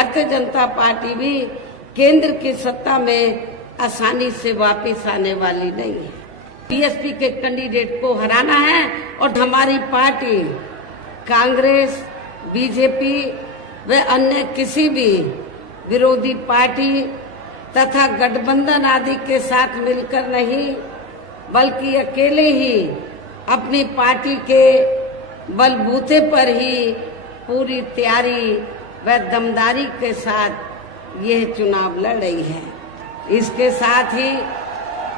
Bharatiya Janata party भी केंद्र की सत्ता में आसानी से वापस आने वाली नहीं है। बीएसपी के कैंडिडेट को हराना है और हमारी पार्टी कांग्रेस, बीजेपी व अन्य किसी भी विरोधी पार्टी तथा गठबंधन आदि के साथ मिलकर नहीं, बल्कि अकेले ही अपनी पार्टी के बलबूते पर ही पूरी तैयारी व दमदारी के साथ यह चुनाव लड़ रही है। इसके साथ ही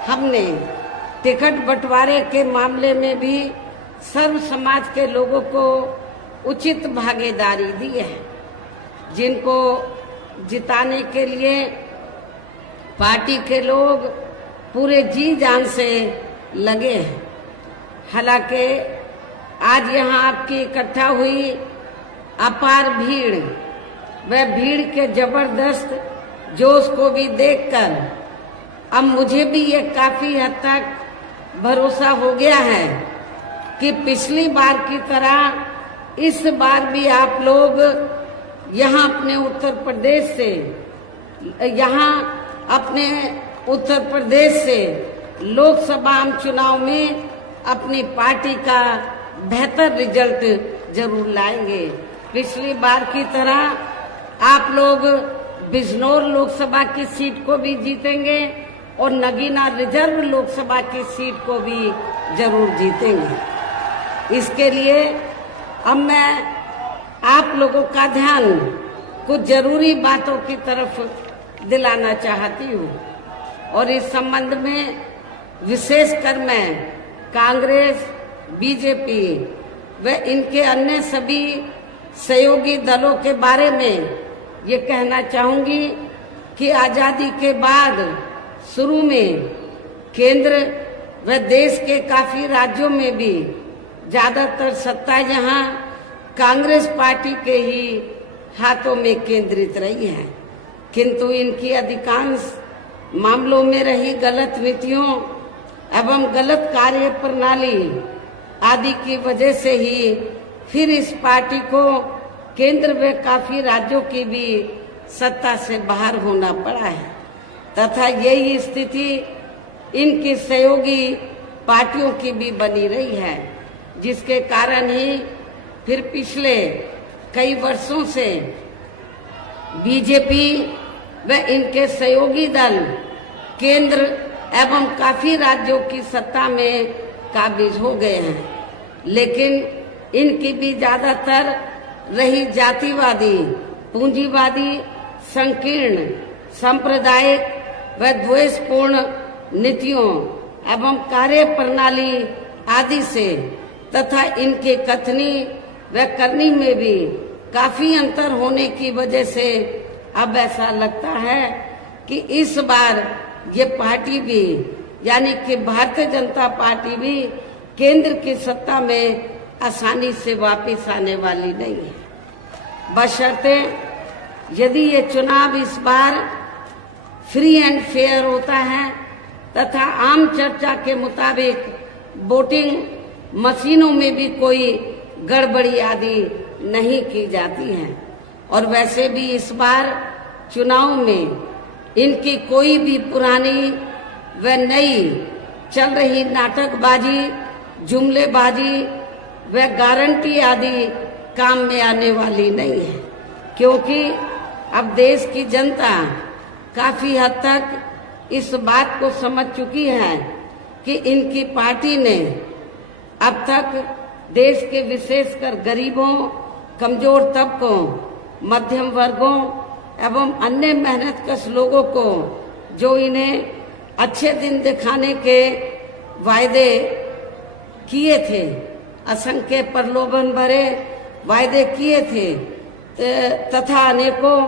हमने टिकट बंटवारे के मामले में भी सर्व समाज के लोगों को उचित भागीदारी दी है, जिनको जिताने के लिए पार्टी के लोग पूरे जी जान से लगे हैं। हालांकि आज यहाँ आपकी इकट्ठा हुई अपार भीड़ व भीड़ के जबरदस्त जोश को भी देखकर अब मुझे भी ये काफी हद तक भरोसा हो गया है कि पिछली बार की तरह इस बार भी आप लोग यहाँ अपने उत्तर प्रदेश से लोकसभा चुनाव में अपनी पार्टी का बेहतर रिजल्ट जरूर लाएंगे। पिछली बार की तरह आप लोग बिजनौर लोकसभा की सीट को भी जीतेंगे और नगीना रिजर्व लोकसभा की सीट को भी जरूर जीतेंगे। इसके लिए अब मैं आप लोगों का ध्यान कुछ जरूरी बातों की तरफ दिलाना चाहती हूँ और इस संबंध में विशेषकर मैं कांग्रेस, बीजेपी व इनके अन्य सभी सहयोगी दलों के बारे में ये कहना चाहूंगी कि आजादी के बाद शुरू में केंद्र व देश के काफी राज्यों में भी ज्यादातर सत्ता यहाँ कांग्रेस पार्टी के ही हाथों में केंद्रित रही है, किंतु इनकी अधिकांश मामलों में रही गलत नीतियों एवं गलत कार्य प्रणाली आदि की वजह से ही फिर इस पार्टी को केंद्र व काफी राज्यों की भी सत्ता से बाहर होना पड़ा है तथा यही स्थिति इनकी सहयोगी पार्टियों की भी बनी रही है, जिसके कारण ही फिर पिछले कई वर्षों से बीजेपी व इनके सहयोगी दल केंद्र एवं काफी राज्यों की सत्ता में काबिज हो गए हैं, लेकिन इनकी भी ज्यादातर रही जातिवादी, पूंजीवादी, संकीर्ण, सांप्रदायिक व द्वेषपूर्ण नीतियों एवं कार्य प्रणाली आदि से तथा इनके कथनी व करनी में भी काफी अंतर होने की वजह से अब ऐसा लगता है कि इस बार ये पार्टी भी यानी कि भारतीय जनता पार्टी भी केंद्र की सत्ता में आसानी से वापस आने वाली नहीं है, बशर्ते यदि ये चुनाव इस बार फ्री एंड फेयर होता है तथा आम चर्चा के मुताबिक वोटिंग मशीनों में भी कोई गड़बड़ी आदि नहीं की जाती है। और वैसे भी इस बार चुनाव में इनकी कोई भी पुरानी व नई चल रही नाटकबाजी, जुमलेबाजी व गारंटी आदि काम में आने वाली नहीं है, क्योंकि अब देश की जनता काफी हद तक इस बात को समझ चुकी है कि इनकी पार्टी ने अब तक देश के विशेषकर गरीबों, कमजोर तबकों, मध्यम वर्गों एवं अन्य मेहनतकश लोगों को जो इन्हें अच्छे दिन दिखाने के वायदे किए थे, असंख्य प्रलोभन भरे वायदे किए थे तथा अनेकों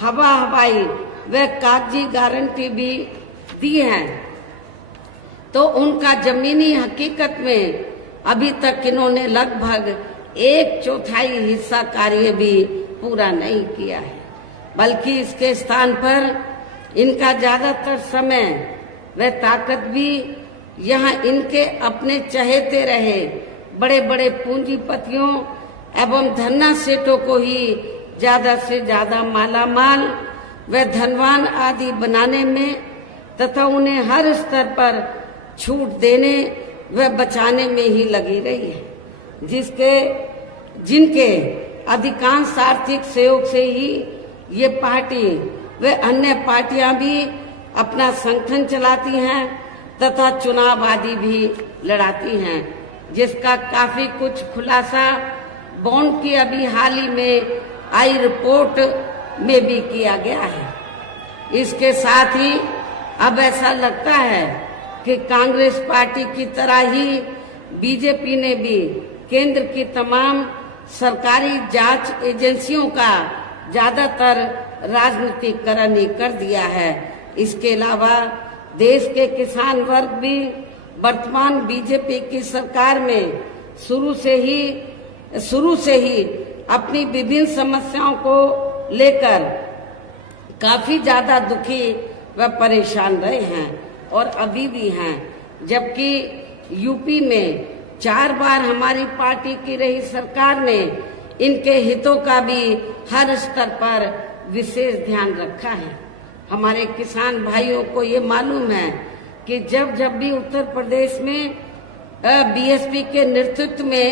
हवाई व कागजी गारंटी भी दी है, तो उनका जमीनी हकीकत में अभी तक इन्होंने लगभग 1/4 हिस्सा कार्य भी पूरा नहीं किया है, बल्कि इसके स्थान पर इनका ज्यादातर समय व ताकत भी यहाँ इनके अपने चहेते रहे बड़े बड़े पूंजीपतियों एवं धन्ना सेठों को ही ज्यादा से ज्यादा मालामाल व धनवान आदि बनाने में तथा उन्हें हर स्तर पर छूट देने व बचाने में ही लगी रही है, जिनके अधिकांश आर्थिक सहयोग से ही ये पार्टी व अन्य पार्टियां भी अपना संगठन चलाती हैं तथा चुनाव आदि भी लड़ाती हैं, जिसका काफी कुछ खुलासा बॉन्ड की अभी हाल ही में आई रिपोर्ट में भी किया गया है। इसके साथ ही अब ऐसा लगता है कि कांग्रेस पार्टी की तरह ही बीजेपी ने भी केंद्र की तमाम सरकारी जांच एजेंसियों का ज्यादातर राजनीतिकरण ही कर दिया है। इसके अलावा देश के किसान वर्ग भी वर्तमान बीजेपी की सरकार में शुरू से ही अपनी विभिन्न समस्याओं को लेकर काफी ज्यादा दुखी व परेशान रहे हैं और अभी भी हैं, जबकि यूपी में 4 बार हमारी पार्टी की रही सरकार ने इनके हितों का भी हर स्तर पर विशेष ध्यान रखा है। हमारे किसान भाइयों को ये मालूम है कि जब भी उत्तर प्रदेश में बीएसपी के नेतृत्व में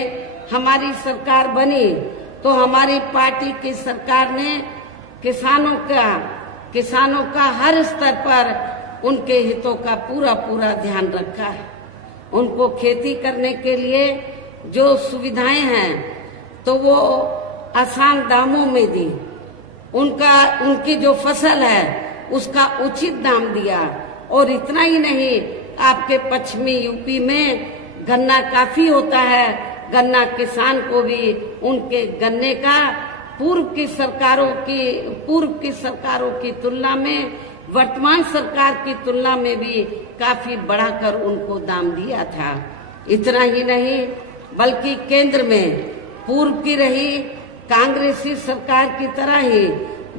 हमारी सरकार बनी तो हमारी पार्टी की सरकार ने किसानों का हर स्तर पर उनके हितों का पूरा ध्यान रखा है। उनको खेती करने के लिए जो सुविधाएं हैं तो वो आसान दामों में दी, उनकी जो फसल है उसका उचित दाम दिया। और इतना ही नहीं, आपके पश्चिमी यूपी में गन्ना काफी होता है, गन्ना किसान को भी उनके गन्ने का पूर्व की सरकारों की तुलना में वर्तमान सरकार की तुलना में भी काफी बढ़ाकर उनको दाम दिया था। इतना ही नहीं, बल्कि केंद्र में पूर्व की रही कांग्रेसी सरकार की तरह ही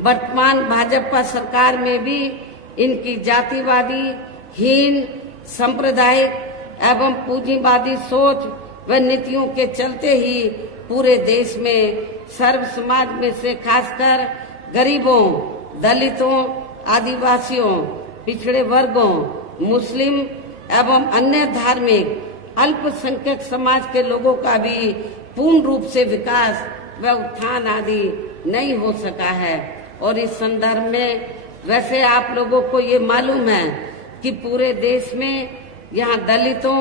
वर्तमान भाजपा सरकार में भी इनकी जातिवादी, हीन, सांप्रदायिक एवं पूंजीवादी सोच व नीतियों के चलते ही पूरे देश में सर्व समाज में से खासकर गरीबों, दलितों, आदिवासियों, पिछड़े वर्गों, मुस्लिम एवं अन्य धार्मिक अल्पसंख्यक समाज के लोगों का भी पूर्ण रूप से विकास व उत्थान आदि नहीं हो सका है। और इस संदर्भ में वैसे आप लोगों को ये मालूम है कि पूरे देश में यहाँ दलितों,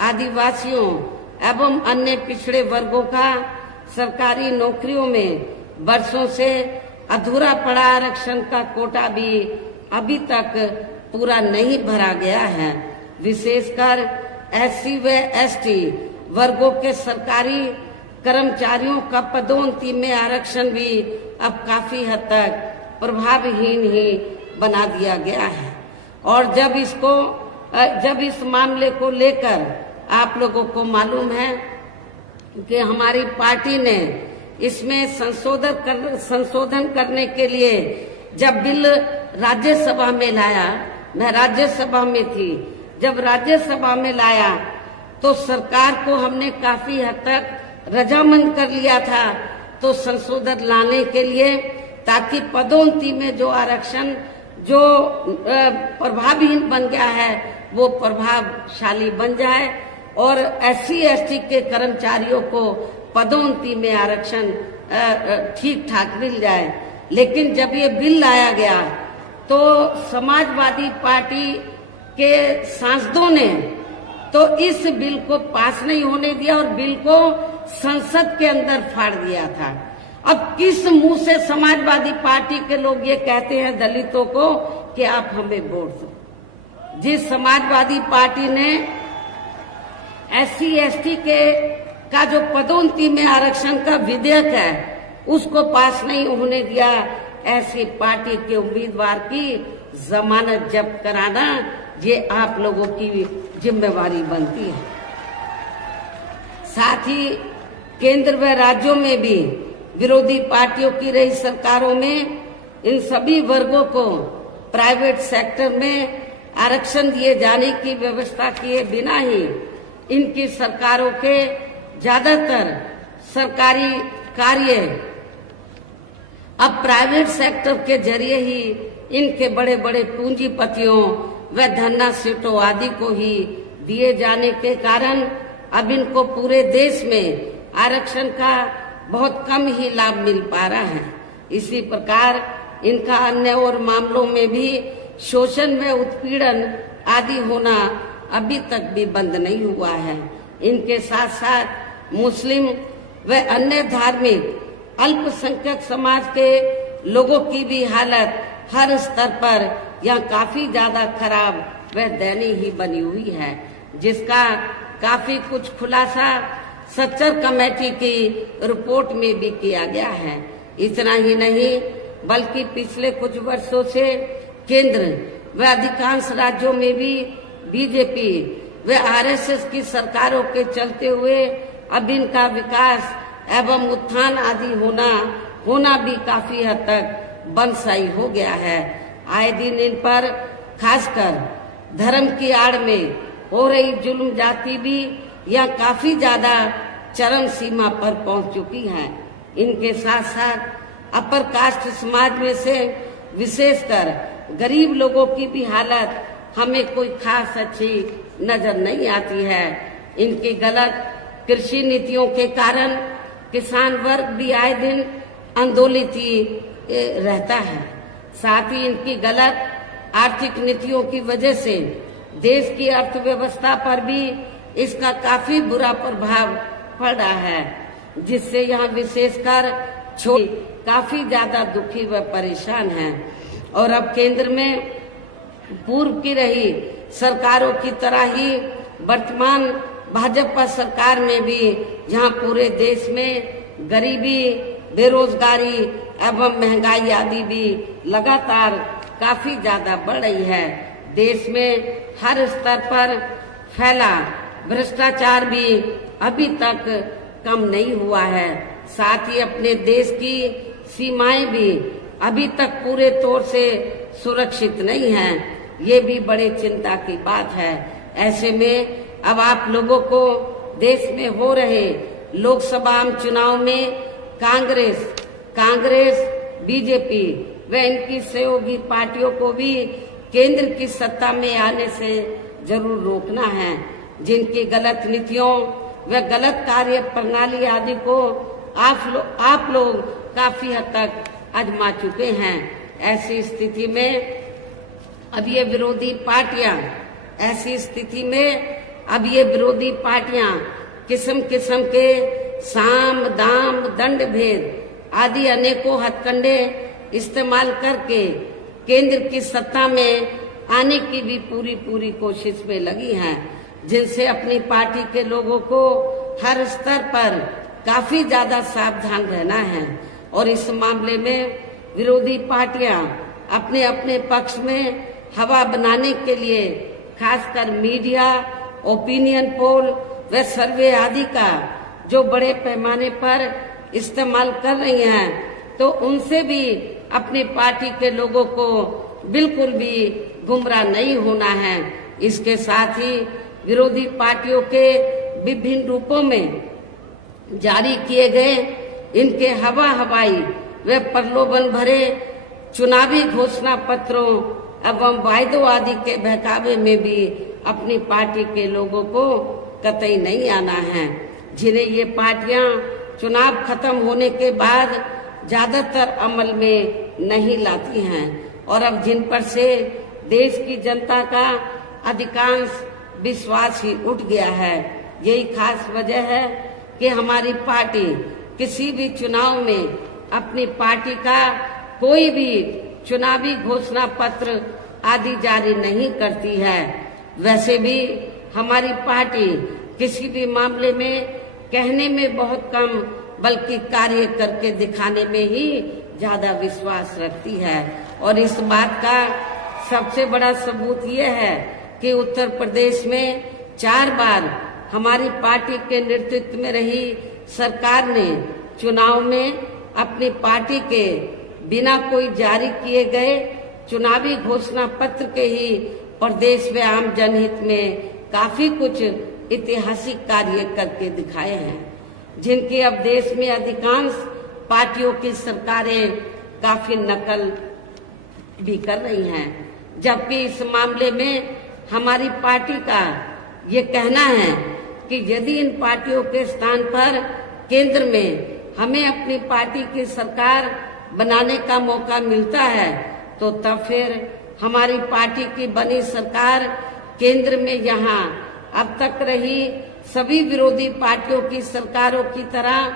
आदिवासियों एवं अन्य पिछड़े वर्गों का सरकारी नौकरियों में वर्षों से अधूरा पड़ा आरक्षण का कोटा भी अभी तक पूरा नहीं भरा गया है। विशेषकर एससी व एसटी वर्गों के सरकारी कर्मचारियों का पदोन्नति में आरक्षण भी अब काफी हद तक प्रभावहीन ही बना दिया गया है। और जब इस मामले को लेकर आप लोगों को मालूम है कि हमारी पार्टी ने इसमें संशोधन करने के लिए जब बिल राज्यसभा में लाया, मैं राज्यसभा में थी, जब राज्यसभा में लाया तो सरकार को हमने काफी हद तक रजामंद कर लिया था तो संशोधन लाने के लिए, ताकि पदोन्नति में जो आरक्षण जो प्रभावहीन बन गया है वो प्रभावशाली बन जाए और एससी एसटी के कर्मचारियों को पदोन्नति में आरक्षण ठीक ठाक मिल जाए। लेकिन जब ये बिल लाया गया तो समाजवादी पार्टी के सांसदों ने तो इस बिल को पास नहीं होने दिया और बिल को संसद के अंदर फाड़ दिया था। अब किस मुंह से समाजवादी पार्टी के लोग ये कहते हैं दलितों को कि आप हमें वोट दो? जिस समाजवादी पार्टी ने एससी एसटी का जो पदोन्नति में आरक्षण का विधेयक है उसको पास नहीं होने दिया, ऐसी पार्टी के उम्मीदवार की जमानत जब्त कराना ये आप लोगों की जिम्मेवारी बनती है। साथ ही केंद्र व राज्यों में भी विरोधी पार्टियों की रही सरकारों में इन सभी वर्गों को प्राइवेट सेक्टर में आरक्षण दिए जाने की व्यवस्था किए बिना ही इनकी सरकारों के ज्यादातर सरकारी कार्य अब प्राइवेट सेक्टर के जरिए ही इनके बड़े बड़े पूंजीपतियों व धन्ना सीटों आदि को ही दिए जाने के कारण अब इनको पूरे देश में आरक्षण का बहुत कम ही लाभ मिल पा रहा है। इसी प्रकार इनका अन्य और मामलों में भी शोषण व उत्पीड़न आदि होना अभी तक भी बंद नहीं हुआ है। इनके साथ साथ मुस्लिम व अन्य धार्मिक अल्पसंख्यक समाज के लोगों की भी हालत हर स्तर पर यह काफी ज्यादा खराब व दयनीय ही बनी हुई है, जिसका काफी कुछ खुलासा सच्चर कमेटी की रिपोर्ट में भी किया गया है। इतना ही नहीं बल्कि पिछले कुछ वर्षों से केंद्र व अधिकांश राज्यों में भी बीजेपी व आरएसएस की सरकारों के चलते हुए अब इनका विकास एवं उत्थान आदि होना भी काफी हद तक बंदशाई हो गया है। आए दिन इन पर खासकर धर्म की आड़ में हो रही जुल्म जाति भी यह काफी ज्यादा चरम सीमा पर पहुंच चुकी है। इनके साथ साथ अपर कास्ट समाज में से विशेषकर गरीब लोगों की भी हालत हमें कोई खास अच्छी नजर नहीं आती है। इनकी गलत कृषि नीतियों के कारण किसान वर्ग भी आए दिन आंदोलित रहता है। साथ ही इनकी गलत आर्थिक नीतियों की वजह से देश की अर्थव्यवस्था पर भी इसका काफी बुरा प्रभाव पड़ रहा है, जिससे यहाँ विशेषकर काफी ज्यादा दुखी व परेशान हैं। और अब केंद्र में पूर्व की रही सरकारों की तरह ही वर्तमान भाजपा सरकार में भी यहाँ पूरे देश में गरीबी, बेरोजगारी एवं महंगाई आदि भी लगातार काफी ज्यादा बढ़ रही है। देश में हर स्तर पर फैला भ्रष्टाचार भी अभी तक कम नहीं हुआ है। साथ ही अपने देश की सीमाएं भी अभी तक पूरे तौर से सुरक्षित नहीं हैं। ये भी बड़े चिंता की बात है। ऐसे में अब आप लोगों को देश में हो रहे लोकसभा चुनाव में कांग्रेस, बीजेपी व इनकी सहयोगी पार्टियों को भी केंद्र की सत्ता में आने से जरूर रोकना है। जिनकी गलत नीतियों व गलत कार्य प्रणाली आदि को आप लोग काफी हद तक आजमा चुके हैं। ऐसी स्थिति में अब ये विरोधी पार्टियां किस्म किस्म के साम दाम दंड भेद आदि अनेकों हथकंडे इस्तेमाल करके केंद्र की सत्ता में आने की भी पूरी कोशिश में लगी हैं, जिनसे अपनी पार्टी के लोगों को हर स्तर पर काफी ज्यादा सावधान रहना है। और इस मामले में विरोधी पार्टियां अपने अपने पक्ष में हवा बनाने के लिए खासकर मीडिया, ओपिनियन पोल व सर्वे आदि का जो बड़े पैमाने पर इस्तेमाल कर रही हैं, तो उनसे भी अपनी पार्टी के लोगों को बिल्कुल भी गुमराह नहीं होना है। इसके साथ ही विरोधी पार्टियों के विभिन्न रूपों में जारी किए गए इनके हवाई व प्रलोभन भरे चुनावी घोषणा पत्रों एवं वायदों आदि के बहकावे में भी अपनी पार्टी के लोगों को कतई नहीं आना है, जिन्हें ये पार्टियां चुनाव खत्म होने के बाद ज्यादातर अमल में नहीं लाती हैं। और अब जिन पर से देश की जनता का अधिकांश विश्वास ही उठ गया है। यही खास वजह है कि हमारी पार्टी किसी भी चुनाव में अपनी पार्टी का कोई भी चुनावी घोषणा पत्र आदि जारी नहीं करती है। वैसे भी हमारी पार्टी किसी भी मामले में कहने में बहुत कम बल्कि कार्य करके दिखाने में ही ज्यादा विश्वास रखती है। और इस बात का सबसे बड़ा सबूत ये है कि उत्तर प्रदेश में 4 बार हमारी पार्टी के नेतृत्व में रही सरकार ने चुनाव में अपनी पार्टी के बिना कोई जारी किए गए चुनावी घोषणा पत्र के ही प्रदेश व आम जनहित में काफी कुछ ऐतिहासिक कार्य करके दिखाए हैं, जिनकी अब देश में अधिकांश पार्टियों की सरकारें काफी नकल भी कर रही हैं, जबकि इस मामले में हमारी पार्टी का ये कहना है कि यदि इन पार्टियों के स्थान पर केंद्र में हमें अपनी पार्टी की सरकार बनाने का मौका मिलता है तो तब फिर हमारी पार्टी की बनी सरकार केंद्र में यहाँ अब तक रही सभी विरोधी पार्टियों की सरकारों की तरह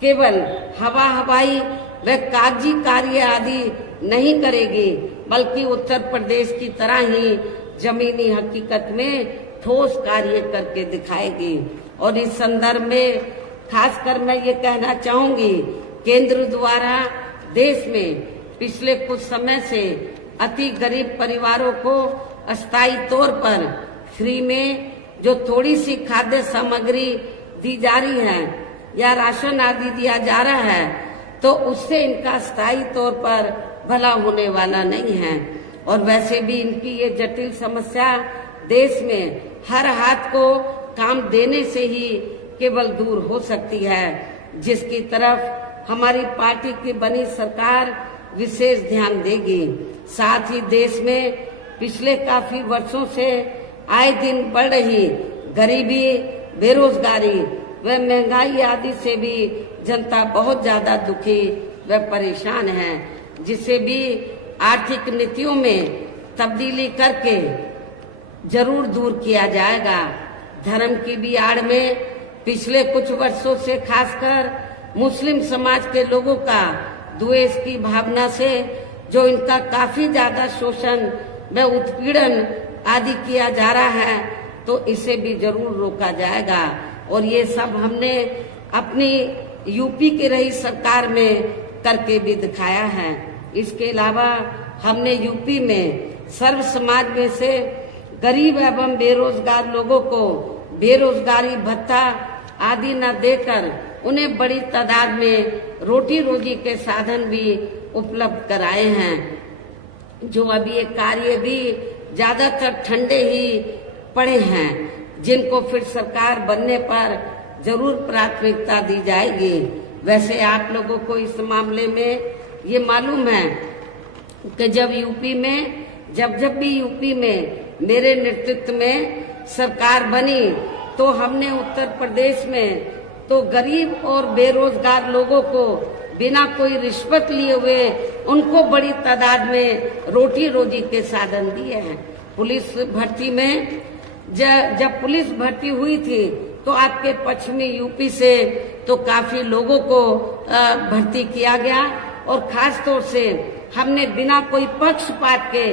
केवल हवाई व कागजी कार्य आदि नहीं करेगी, बल्कि उत्तर प्रदेश की तरह ही जमीनी हकीकत में ठोस कार्य करके दिखाएगी। और इस संदर्भ में खासकर मैं ये कहना चाहूंगी, केंद्र द्वारा देश में पिछले कुछ समय से अति गरीब परिवारों को अस्थायी तौर पर फ्री में जो थोड़ी सी खाद्य सामग्री दी जा रही है या राशन आदि दिया जा रहा है, तो उससे इनका स्थायी तौर पर भला होने वाला नहीं है। और वैसे भी इनकी ये जटिल समस्या देश में हर हाथ को काम देने से ही केवल दूर हो सकती है, जिसकी तरफ हमारी पार्टी की बनी सरकार विशेष ध्यान देगी। साथ ही देश में पिछले काफी वर्षों से आए दिन बढ़ रही गरीबी, बेरोजगारी व महंगाई आदि से भी जनता बहुत ज्यादा दुखी व परेशान है, जिसे भी आर्थिक नीतियों में तब्दीली करके जरूर दूर किया जाएगा। धर्म की भी आड़ में पिछले कुछ वर्षों से खासकर मुस्लिम समाज के लोगों का द्वेष की भावना से जो इनका काफी ज्यादा शोषण व उत्पीड़न आदि किया जा रहा है, तो इसे भी जरूर रोका जाएगा। और ये सब हमने अपनी यूपी की रही सरकार में करके भी दिखाया है। इसके अलावा हमने यूपी में सर्व समाज में से गरीब एवं बेरोजगार लोगों को बेरोजगारी भत्ता आदि न देकर उन्हें बड़ी तादाद में रोटी रोजी के साधन भी उपलब्ध कराए हैं। जो अभी ये कार्य भी ज्यादातर ठंडे ही पड़े हैं, जिनको फिर सरकार बनने पर जरूर प्राथमिकता दी जाएगी। वैसे आप लोगों को इस मामले में ये मालूम है कि जब भी यूपी में मेरे नेतृत्व में सरकार बनी, तो हमने उत्तर प्रदेश में तो गरीब और बेरोजगार लोगों को बिना कोई रिश्वत लिए हुए उनको बड़ी तादाद में रोटी रोजी के साधन दिए हैं। पुलिस भर्ती में जब पुलिस भर्ती हुई थी तो आपके पश्चिमी यूपी से तो काफी लोगों को भर्ती किया गया, और खास तौर से हमने बिना कोई पक्षपात के,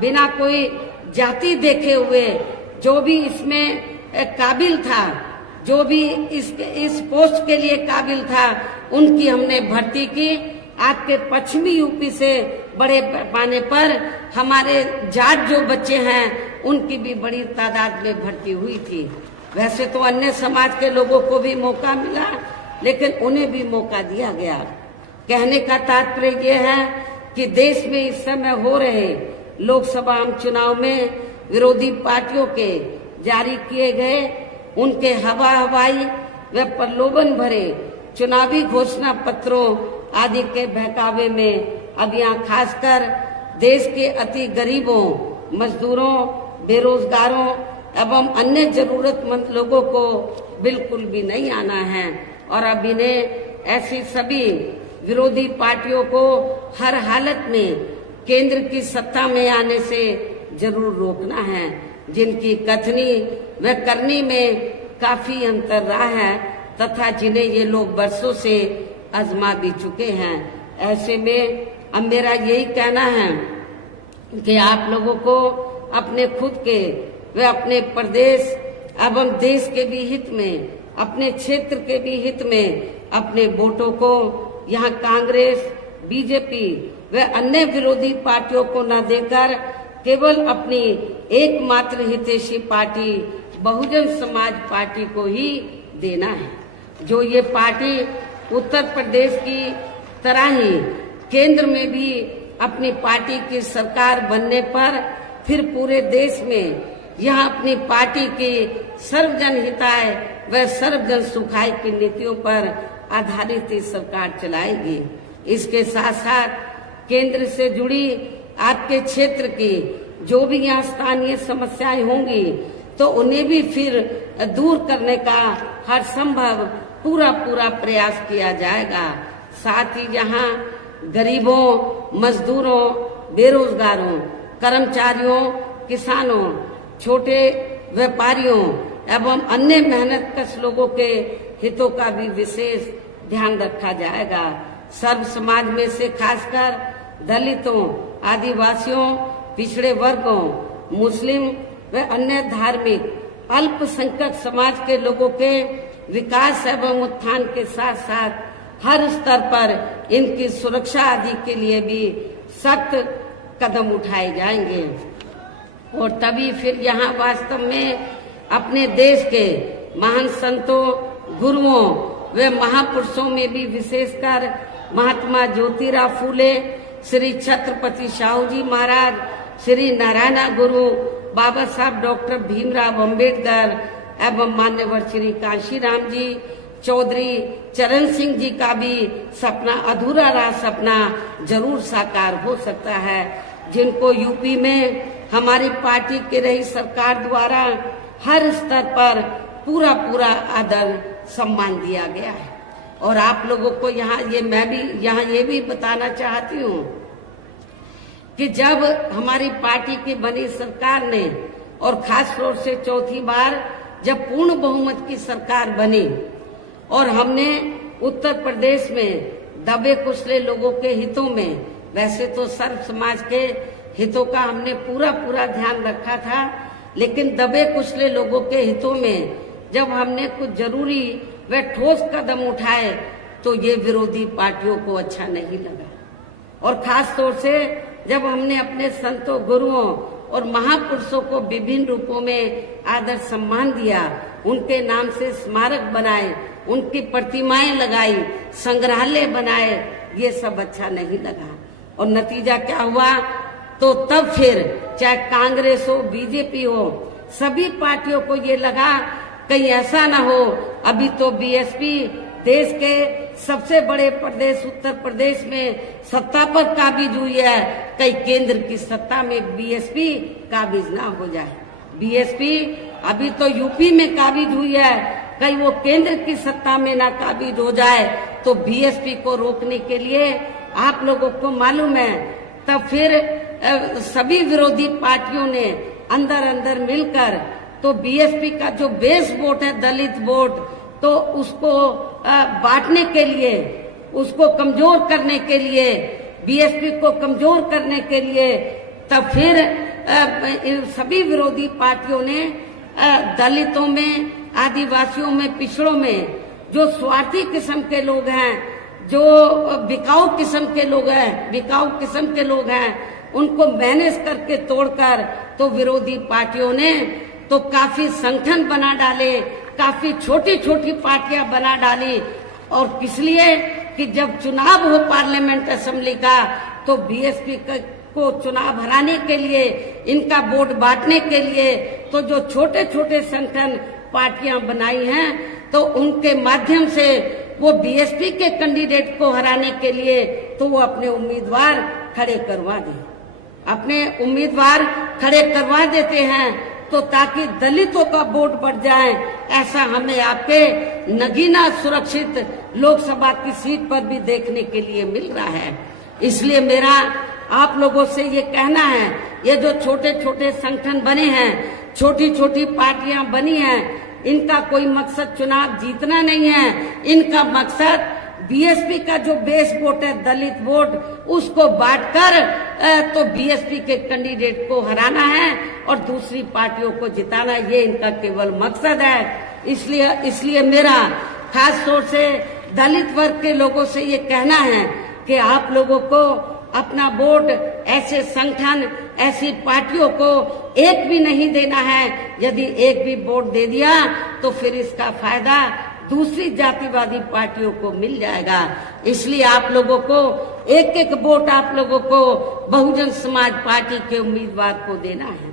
बिना कोई जाति देखे हुए जो भी इसमें काबिल था, जो भी इस पोस्ट के लिए काबिल था, उनकी हमने भर्ती की। आपके पश्चिमी यूपी से बड़े पैमाने पर हमारे जाट जो बच्चे हैं उनकी भी बड़ी तादाद में भर्ती हुई थी। वैसे तो अन्य समाज के लोगों को भी मौका मिला, लेकिन उन्हें भी मौका दिया गया। कहने का तात्पर्य यह है कि देश में इस समय हो रहे लोकसभा चुनाव में विरोधी पार्टियों के जारी किए गए उनके हवाई व प्रलोभन भरे चुनावी घोषणा पत्रों आदि के बहकावे में अब यहाँ खासकर देश के अति गरीबों, मजदूरों, बेरोजगारों एवं अन्य जरूरतमंद लोगों को बिल्कुल भी नहीं आना है। और अब इन्हें ऐसी सभी विरोधी पार्टियों को हर हालत में केंद्र की सत्ता में आने से जरूर रोकना है, जिनकी कथनी व करनी में काफी अंतर रहा है तथा जिन्हें ये लोग वर्षों से आजमा भी चुके हैं। ऐसे में अब मेरा यही कहना है कि आप लोगों को अपने खुद के व अपने प्रदेश एवं देश के भी हित में, अपने क्षेत्र के भी हित में अपने वोटों को यहाँ कांग्रेस, बीजेपी व अन्य विरोधी पार्टियों को न देकर केवल अपनी एकमात्र हितैषी पार्टी बहुजन समाज पार्टी को ही देना है। जो ये पार्टी उत्तर प्रदेश की तरह ही केंद्र में भी अपनी पार्टी की सरकार बनने पर फिर पूरे देश में यह अपनी पार्टी की सर्वजन हिताय व सर्वजन सुखाय की नीतियों पर आधारित सरकार चलाएगी। इसके साथ साथ केंद्र से जुड़ी आपके क्षेत्र की जो भी यहाँ स्थानीय समस्याएं होंगी तो उन्हें भी फिर दूर करने का हर संभव पूरा प्रयास किया जाएगा। साथ ही यहाँ गरीबों, मजदूरों, बेरोजगारों, कर्मचारियों, किसानों, छोटे व्यापारियों एवं अन्य मेहनतकश लोगों के हितों का भी विशेष ध्यान रखा जाएगा। सर्व समाज में से खासकर दलितों, आदिवासियों, पिछड़े वर्गों, मुस्लिम व अन्य धार्मिक अल्पसंख्यक समाज के लोगों के विकास एवं उत्थान के साथ साथ हर स्तर पर इनकी सुरक्षा आदि के लिए भी सख्त कदम उठाए जाएंगे और तभी फिर यहाँ वास्तव में अपने देश के महान संतों, गुरुओं व महापुरुषों में भी विशेषकर महात्मा ज्योतिराव फूले, श्री छत्रपति शाहू जी महाराज, श्री नारायण गुरु, बाबा साहब डॉक्टर भीमराव अंबेडकर एवं मान्यवर श्री कांशीराम जी, चौधरी चरण सिंह जी का भी सपना, अधूरा रहा सपना जरूर साकार हो सकता है, जिनको यूपी में हमारी पार्टी की रही सरकार द्वारा हर स्तर पर पूरा आदर सम्मान दिया गया है। और आप लोगों को मैं भी यहाँ ये भी बताना चाहती हूँ कि जब हमारी पार्टी की बनी सरकार ने और खास तौर से चौथी बार जब पूर्ण बहुमत की सरकार बनी और हमने उत्तर प्रदेश में दबे कुचले लोगों के हितों में, वैसे तो सर्व समाज के हितों का हमने पूरा ध्यान रखा था, लेकिन दबे कुचले लोगों के हितों में जब हमने कुछ जरूरी व ठोस कदम उठाए तो ये विरोधी पार्टियों को अच्छा नहीं लगा। और खास तौर से जब हमने अपने संतों, गुरुओं और महापुरुषों को विभिन्न रूपों में आदर सम्मान दिया, उनके नाम से स्मारक बनाए, उनकी प्रतिमाएं लगाई, संग्रहालय बनाए, ये सब अच्छा नहीं लगा। और नतीजा क्या हुआ, तो तब फिर चाहे कांग्रेस हो, बीजेपी हो, सभी पार्टियों को ये लगा कहीं ऐसा ना हो अभी तो बीएसपी देश के सबसे बड़े प्रदेश उत्तर प्रदेश में सत्ता पर काबिज हुई है, कहीं केंद्र की सत्ता में बीएसपी काबिज ना हो जाए। बीएसपी अभी तो यूपी में काबिज हुई है, कहीं वो केंद्र की सत्ता में ना काबिज हो जाए। तो बीएसपी को रोकने के लिए आप लोगों को मालूम है तब फिर सभी विरोधी पार्टियों ने अंदर मिलकर तो बीएसपी का जो बेस वोट है, दलित वोट, तो उसको बांटने के लिए, उसको कमजोर करने के लिए, बीएसपी को कमजोर करने के लिए तब फिर इन सभी विरोधी पार्टियों ने दलितों में, आदिवासियों में, पिछड़ों में जो स्वार्थी किस्म के लोग हैं, जो बिकाऊ किस्म के लोग हैं, उनको मैनेज करके तोड़कर तो विरोधी पार्टियों ने तो काफी संगठन बना डाले, काफी छोटी पार्टियां बना डाली। और किस लिए कि जब चुनाव हो पार्लियामेंट असेंबली का तो बीएसपी को चुनाव हराने के लिए, इनका वोट बांटने के लिए तो जो छोटे संगठन पार्टियां बनाई हैं तो उनके माध्यम से वो बीएसपी के कैंडिडेट को हराने के लिए तो वो अपने उम्मीदवार खड़े करवा देते हैं तो ताकि दलितों का वोट बढ़ जाए। ऐसा हमें आपके नगीना सुरक्षित लोकसभा की सीट पर भी देखने के लिए मिल रहा है। इसलिए मेरा आप लोगों से ये कहना है, ये जो छोटे संगठन बने हैं, छोटी पार्टियां बनी हैं, इनका कोई मकसद चुनाव जीतना नहीं है। इनका मकसद बीएसपी का जो बेस वोट है, दलित वोट, उसको बांटकर तो बीएसपी के कैंडिडेट को हराना है और दूसरी पार्टियों को जिताना, ये इनका केवल मकसद है। इसलिए मेरा खास तौर से दलित वर्ग के लोगों से ये कहना है कि आप लोगों को अपना वोट ऐसे संगठन, ऐसी पार्टियों को एक भी नहीं देना है। यदि एक भी वोट दे दिया तो फिर इसका फायदा दूसरी जातिवादी पार्टियों को मिल जाएगा। इसलिए आप लोगों को एक वोट आप लोगों को बहुजन समाज पार्टी के उम्मीदवार को देना है।